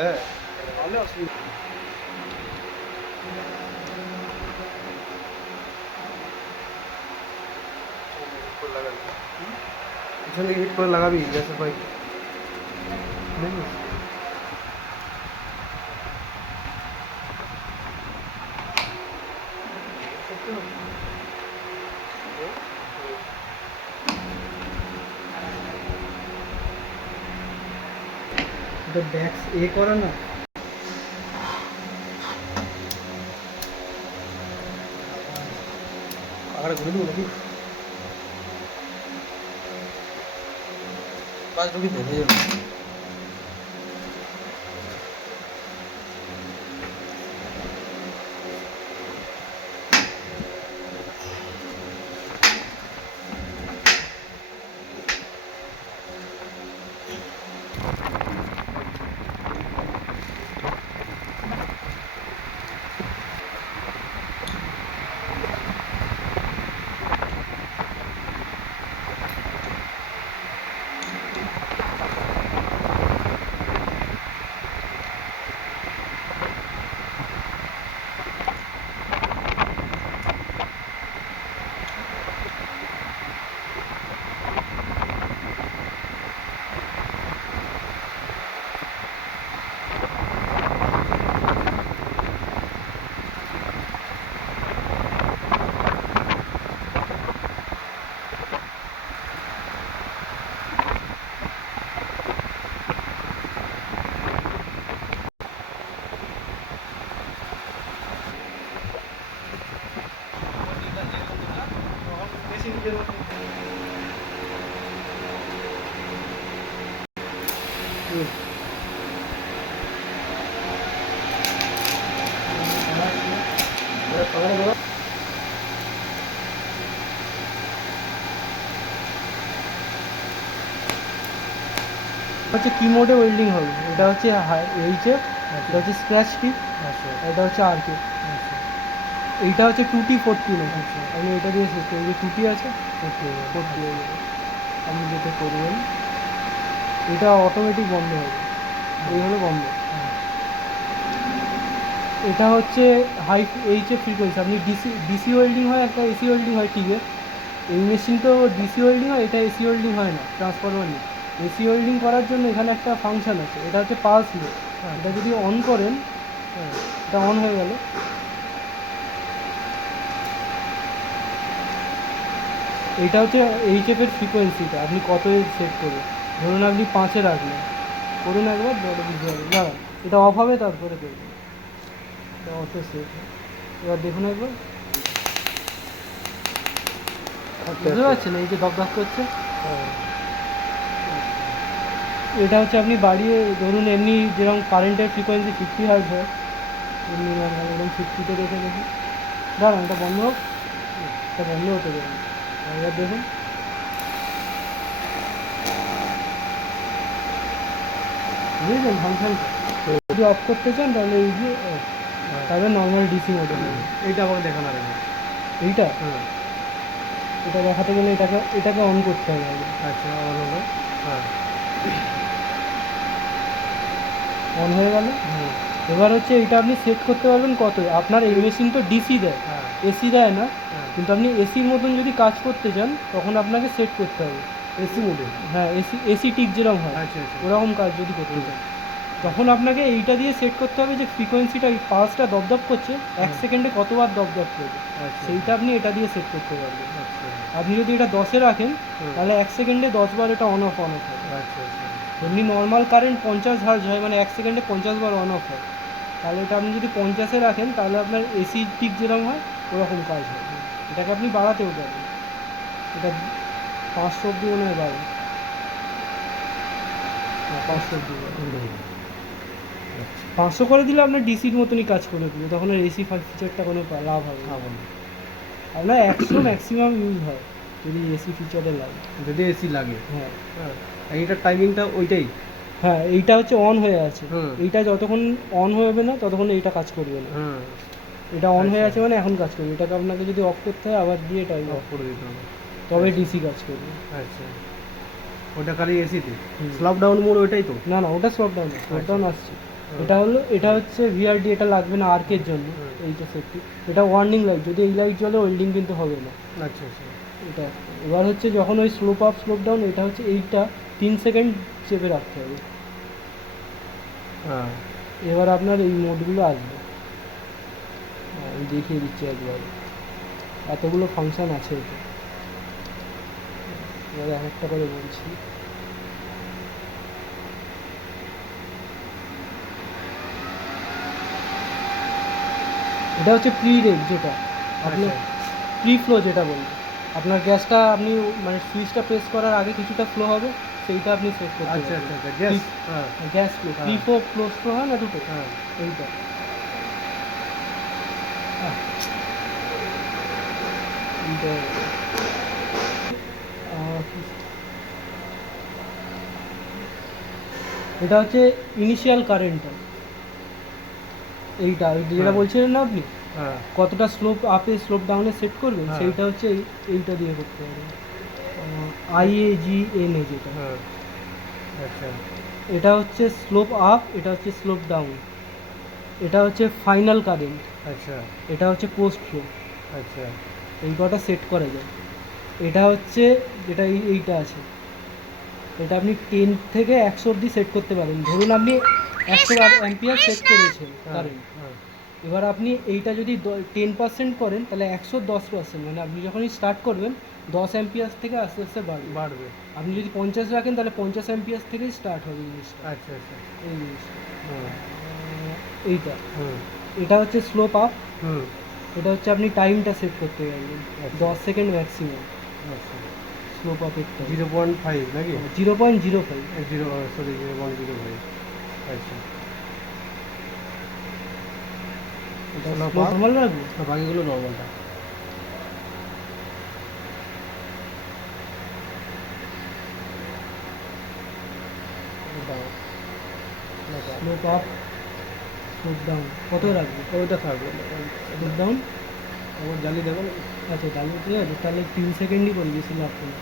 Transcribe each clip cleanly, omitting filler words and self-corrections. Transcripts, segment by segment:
হ্যাঁ তাহলে অসুবিধা লাগাবি পিছনে হিট করে লাগাবি গ্যাসের পাইপ বুঝলিস এটা ব্যাক্স এ করা না আগারে ঘুরে দেবো নাকি পাঁচ ঢুকি দে হয়ে যাবে হচ্ছে কি মোডে ওয়েল্ডিং হবে এটা হচ্ছে এইচে এটা হচ্ছে স্ক্র্যাচ টিপ এটা হচ্ছে আরকে এইটা হচ্ছে 2T14 আপনি এটা দিয়ে শেষ করবেন যে 2T আছে 40 হয়ে যাবে আপনি যেটা করবেন এটা অটোমেটিক বন্ধ হবে এই হলো বন্ধ এটা হচ্ছে হাই এইচে ফ্রিকোয়েন্সি আপনি ডিসি ওয়েল্ডিং হয় একটা এসি ওয়েল্ডিং হয় টিভে এই মেশিন তো ডিসি ওয়েল্ডিং হয় এটা এসি ওয়েল্ডিং হয় না ট্রান্সফরমার নিয়ে এসি ওয়েল্ডিং করার জন্য এখানে একটা ফাংশন আছে এটা হচ্ছে পালস লোড এটা যদি অন করেন এটা অন হয়ে গেল এইটা হচ্ছে এইচএফের ফ্রিকোয়েন্সিটা আপনি কত সেট করবেন ধরুন আপনি 5-এ রাখলেন করুন একবার বুঝতে হবে দাঁড়ান এটা অফ হবে তারপরে দেখবেন এটা অটো সেট এবার দেখুন একবার বুঝতে পারছেন এই যে দপ করছে এটা হচ্ছে আপনি বাড়িয়ে ধরুন এমনি যেরকম কারেন্টের ফ্রিকোয়েন্সি 50 হার্জ হয় এমনি এরকম 50-তে রেখে দেখুন দাঁড়ান এটা বন্ধ হোক এটা বন্ধ হতে দেবেন এবার দেখুন বুঝলেন ফাংশনটা যদি অফ করতে চান তাহলে এই যে তাহলে নর্মাল ডিসি মোডে এইটা আমাকে দেখানো আর এইটা এটা দেখাতে গেলে এটাকে অন করতে হবে আগে আচ্ছা অন হলো হ্যাঁ অন হয়ে গেল এবার হচ্ছে এটা আপনি সেট করতে পারবেন কত আপনার এই মেশিন তো ডিসি দেয় এসি দেয় না কিন্তু আপনি এসির মতন যদি কাজ করতে চান তখন আপনাকে সেট করতে হবে এসি মোডে হ্যাঁ এসি টিক যেরকম হয় আচ্ছা ওরকম কাজ যদি করতে চান তখন আপনাকে এইটা দিয়ে সেট করতে হবে যে ফ্রিকোয়েন্সিটা পালসটা দপদপ করছে 1 সেকেন্ডে কতবার দপদপ করবে সেইটা আপনি এটা দিয়ে সেট করতে পারবেন আপনি যদি এটা 10-এ রাখেন তাহলে 1 সেকেন্ডে 10 বার এটা অন অফ হবে এমনি নর্মাল কারেন্ট 50 হার্জ হয় মানে 1 সেকেন্ডে 50 বার অন অফ হয় তাহলে এটা আপনি যদি 50-এ রাখেন তাহলে আপনার এসি টিক যেরকম হয় ওরকম কাজ হয় এটাকে আপনি বাড়াতেও পারেন এটা 500 অব্দি মনে হয় বাড়বে 500 অব্দি 500 করে দিলে আপনার ডিসির মতনই কাজ করে দেবে তখন আর এসি ফিচারটা কোনো লাভ হবে না আপনার 100 ম্যাক্সিমাম ইউজ হয় যদি এসি ফিচারে লাগে যদি এসি লাগে হ্যাঁ এইটার টাইমিংটা ওইটাই হ্যাঁ এইটা হচ্ছে অন হয়ে আছে এইটা যতক্ষণ অন হবে না ততক্ষণ এইটা কাজ করবে না এটা অন হয়ে আছে মানে এখন কাজ করবে এটাকে আপনাকে যদি অফ করতে হয় আবার দিয়ে টাইম অফ করে দিতে হবে তবে ডিসি কাজ করবে আচ্ছা ওটা খালি এসিতে স্ল্যাপ ডাউন মোড ওইটাই তো না ওটা স্লপ ডাউন আসছে এটা হচ্ছে ভিআরডি, এটা লাগবে না আর্কের জন্য, এইটা সেফটি। এটা ওয়ার্নিং লাইট, যদি এই লাইট জ্বলে ওয়েল্ডিং কিন্তু হবে না। আচ্ছা আচ্ছা। এটা এবার হচ্ছে যখন ওই স্লোপ আপ স্লোপ ডাউন, এটা হচ্ছে এইটা 3 সেকেন্ড চেপে রাখতে হবে। হ্যাঁ। এবার আপনার এই মোডগুলো আসবে, আমি দেখিয়ে দিচ্ছি একবার, এতগুলো ফাংশন আছে এটা। এবার এক একটা করে বলছি। এটা হচ্ছে প্রি রেক, যেটা আপনি প্রি ফ্লো যেটা বলবেন, আপনার গ্যাসটা আপনি মানে সুইচটা প্রেস করার আগে কিছুটা ফ্লো হবে, সেইটা আপনি সেট করতে আচ্ছা পারবেন। আচ্ছা আচ্ছা, গ্যাস। হ্যাঁ gas flow, pre flow close flow হয় না দুটো, হ্যাঁ। এইটা। এইটা এটা হচ্ছে ইনিশিয়াল কারেন্টটা, এইটা যেটা হ্যাঁ। বলছিলেন না আপনি, হ্যাঁ কতটা স্লোপ আপে স্লোপ ডাউনে সেট করবেন, হ্যাঁ। সেইটা হচ্ছে এইটা দিয়ে করতে হবে, IAGNA যেটা। হ্যাঁ। আচ্ছা এটা হচ্ছে স্লোপ আপ, এটা হচ্ছে স্লোপ ডাউন, এটা হচ্ছে ফাইনাল কারেন্ট, আচ্ছা এটা হচ্ছে পোস্ট ফ্লো। আচ্ছা। এই কটা সেট করা যায়। এটা হচ্ছে যেটা এইটা আছে, এটা আপনি 10 থেকে 100 অবধি সেট করতে পারেন। ধরুন আপনি 100 অ্যাম্পিয়ার সেট করেছেন কারেন্ট, হ্যাঁ এবার আপনি এইটা যদি 10% করেন তাহলে 110%, মানে আপনি যখনই স্টার্ট করবেন 10 অ্যাম্পিয়ার থেকে আস্তে আস্তে বাড়বে। বাড়বে। আপনি যদি 50 রাখেন তাহলে 50 অ্যাম্পিয়ার থেকেই স্টার্ট হবে জিনিসটা, আচ্ছা আচ্ছা। এই জিনিসটা। হুম এইটা, হুম এটা হচ্ছে স্লোপ আপ, হুম। এটা হচ্ছে আপনি টাইমটা সেট করতে পারবেন, 10 সেকেন্ড ম্যাক্সিমাম আচ্ছা। স্লোপ আপের টাইম। 0.5 নাকি? 0.05। Zero, sorry 0.05। আচ্ছা। এটা Slope স্লো up? নর্মাল রাখবো। আর বাকিগুলো নর্মালটা। স্লোপ আপ স্লোপ ডাউন কত রাখবো? ওইটা থাকবে। স্লোপ ডাউন, আমার জ্বালিয়ে দেবো না? আচ্ছা তাহলে ঠিক আছে, তাহলে 3 সেকেন্ডই করি, বেশি লাগবে না।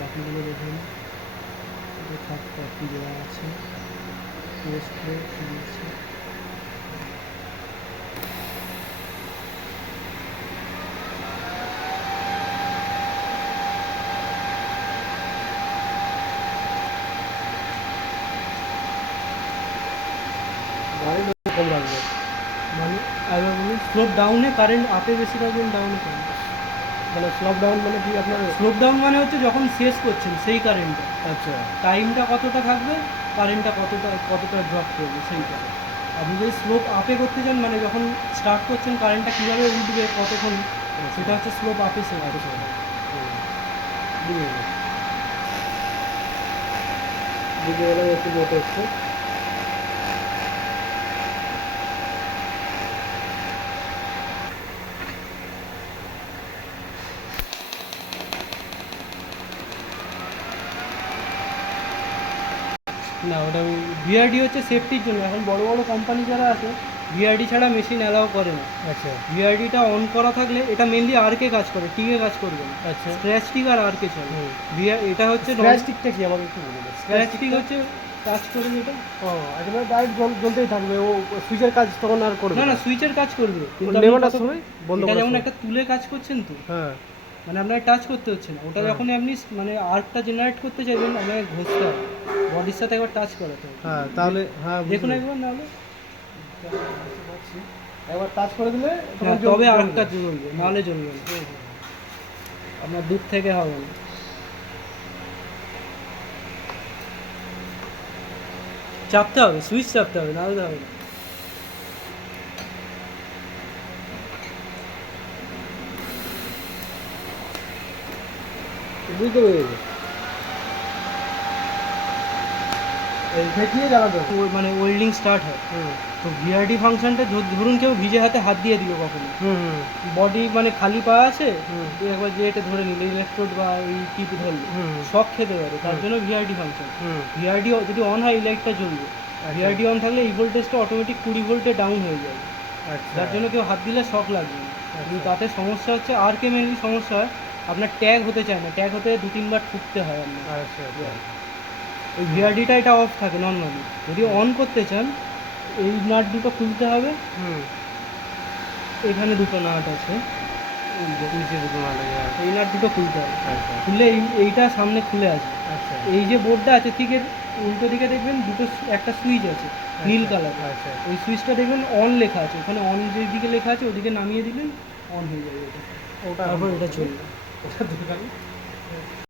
বাকিগুলো দেখুন, এটা থাকতে একটি দেওয়া আছে, পোস্ট দিয়েছে। গাড়ি কম রাখবে। মানে একবার বলুন, স্লোপ ডাউনে কারেন্ট আপে বেশি রাখবেন, ডাউনে কম। মানে স্লপ ডাউন মানে কি আপনার? স্লোপ ডাউন মানে হচ্ছে যখন শেষ করছেন সেই কারেন্টটা, আচ্ছা টাইমটা কতটা থাকবে, কারেন্টটা কতটা ড্রপ করবে সেইটা। আপনি যদি স্লোপ আপে করতে চান, মানে যখন স্টার্ট করছেন কারেন্টটা কীভাবে উঠবে কতক্ষণ, সেটা হচ্ছে স্লোপ আপে সেট করতে হবে। দিকে একটু মোটো একটু। না, ওটা ভিআরডি হচ্ছে সেফটির জন্য। এখন বড় বড় কোম্পানি যারা আছে ভিআরডি ছাড়া মেশিন অ্যালাউ করে না। আচ্ছা ভিআরডিটা অন করা থাকলে, এটা মেনলি আরকে কাজ করে, টিকে কাজ করবে না। আচ্ছা। স্ক্র্যাচ টিক আর আরকে চলে। এটা হচ্ছে স্ক্র্যাচ টিকটা কি আমাকে একটু বলুন? স্ক্র্যাচ টিক হচ্ছে কাজ করবে এটা। ও একেবারে ডাইরেক্ট জ্বলতেই থাকবে, ও সুইচের কাজ তখন আর করবে না না, সুইচের কাজ করবে, কিন্তু নেভানোর সময় বন্ধ এটা করার যেমন সময়। একটা তুলে কাজ করছেন তো, হ্যাঁ মানে আপনার টাচ করতে হচ্ছে না, ওটা হ্যাঁ। যখনই আপনি মানে আর্কটা জেনারেট করতে চাইবেন আপনাকে ঘষতে হবে, বডির সাথে একবার টাচ করাতে হবে। হ্যাঁ তাহলে হ্যাঁ দেখুন বুঝলাম। একবার, নাহলে একবার টাচ করে দিলে হ্যাঁ, তবে আর্কটা জ্বলবে, নাহলে জ্বলবে না। আপনার দূর থেকে হবে না। চাপতে হবে, সুইচ চাপতে হবে, নাহলে হবে না। বুঝতে পেরেছি। এই ঠেকিয়ে জ্বালাতে হবে। মানে ওয়েল্ডিং স্টার্ট হয়, তো ভিআরডি ফাংশনটা ধরুন কেউ ভিজে হাতে হাত দিয়ে দিল কখনো, বডি মানে খালি পা আছে, একবার যে এটা ধরে নিল ইলেকট্রোড বা এই টিপ ধরলে শক খেতে পারে, তার জন্য ভিআরডি ফাংশন। ভিআরডি যদি অন হয় এই লাইটটা জ্বলবে, ভিআরডি অন থাকলে এই ভোল্টেজটা অটোমেটিক 20 ভোল্টে ডাউন হয়ে যাবে, আচ্ছা যার জন্য কেউ হাত দিলে শক লাগবে না। কিন্তু তাতে সমস্যা হচ্ছে, আরকে মেনলি সমস্যা হয় আপনার ট্যাগ হতে চায় না, ট্যাগ হতে 2-3 বার ঠুকতে হয় আপনার। আচ্ছা আচ্ছা এই ভিআরডিটা এটা অফ থাকে নর্মালি। যদি অন করতে চান এই নাট দুটো খুলতে হবে, হুম এখানে দুটো নাট আছে, নিচে দুটো না লাগে এই নাট দুটো খুলতে হবে। আচ্ছা খুললে এইটা সামনে খুলে আসবে। আচ্ছা এই যে বোর্ডটা আছে ঠিক এর উল্টো দিকে দেখবেন দুটো একটা সুইচ আছে নীল কালার, আচ্ছা ওই সুইচটা দেখবেন অন লেখা আছে, ওখানে অন যেদিকে লেখা আছে ওদিকে নামিয়ে দিলেই অন হয়ে যাবে এটা, ওটা তারপর এটা চলবে। ওটা দরকার নেই।